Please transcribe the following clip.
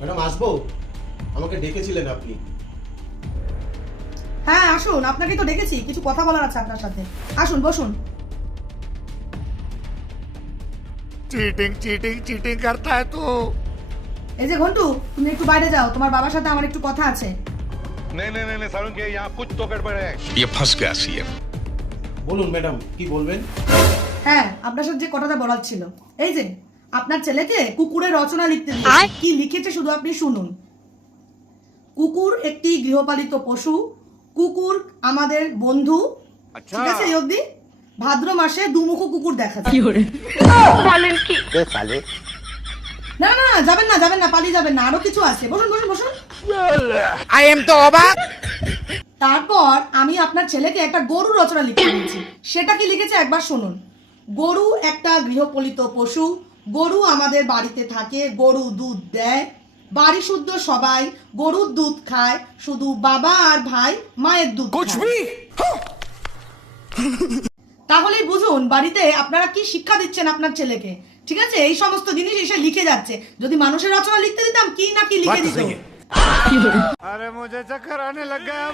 Madam আসবো? আমাকে ডেকেছিলেন আপনি? হ্যাঁ আসুন, আপনাকে তো ডেকেছি, কিছু কথা বলার আছে আপনার সাথে। আসুন বসুন। चीटिंग चीटिंग चीटिंग करता है तू। এই যে ঘন্টু, তুমি একটু বাইরে যাও, তোমার বাবার সাথে আমার একটু কথা আছে। नहीं नहीं नहीं नहीं सारुण के यहाँ कुछ तो गड़बड़ है। ये फंस गया सीएम। বলুন ম্যাডাম, কি বলবেন? হ্যাঁ, আপনার সাথে যে কথাটা বলার ছিল, এই যে আপনার ছেলেকে কুকুরের রচনা লিখতে দিয়েছি। কি লিখেছে শুধু আপনি শুনুন। কুকুর একটি গৃহপালিত পশু, কুকুর আমাদের বন্ধু। ঠিক আছে, এই অবধি? ভাদ্র মাসে দুমুখো কুকুর দেখা যায়। না না যাবেন না, যাবেন না, পালিয়ে যাবেন না, আরো কিছু আছে। বসুন বসুন বসুন। आई एम तो अबाक। তারপর আমি আপনার ছেলেকে একটা গরু রচনা লিখতে দিয়েছি। সেটা কি লিখেছে একবার শুনুন। গরু একটা গৃহপালিত পশু, গরু আমাদের বাড়িতে থাকে, গরু দুধ দেয়, বাড়ি শুদ্ধ সবাই গরুর দুধ খায়, শুধু বাবা আর ভাই মায়ের দুধ খায়। তাহলেই বুঝুন বাড়িতে আপনারা কি শিক্ষা দিচ্ছেন আপনার ছেলেকে। ঠিক আছে, এই সমস্ত জিনিস এসে লিখে যাচ্ছে। যদি মানুষের রচনা লিখতে দিতাম কি না কি লিখে দিত। अरे मुझे चक्कर आने लग गया।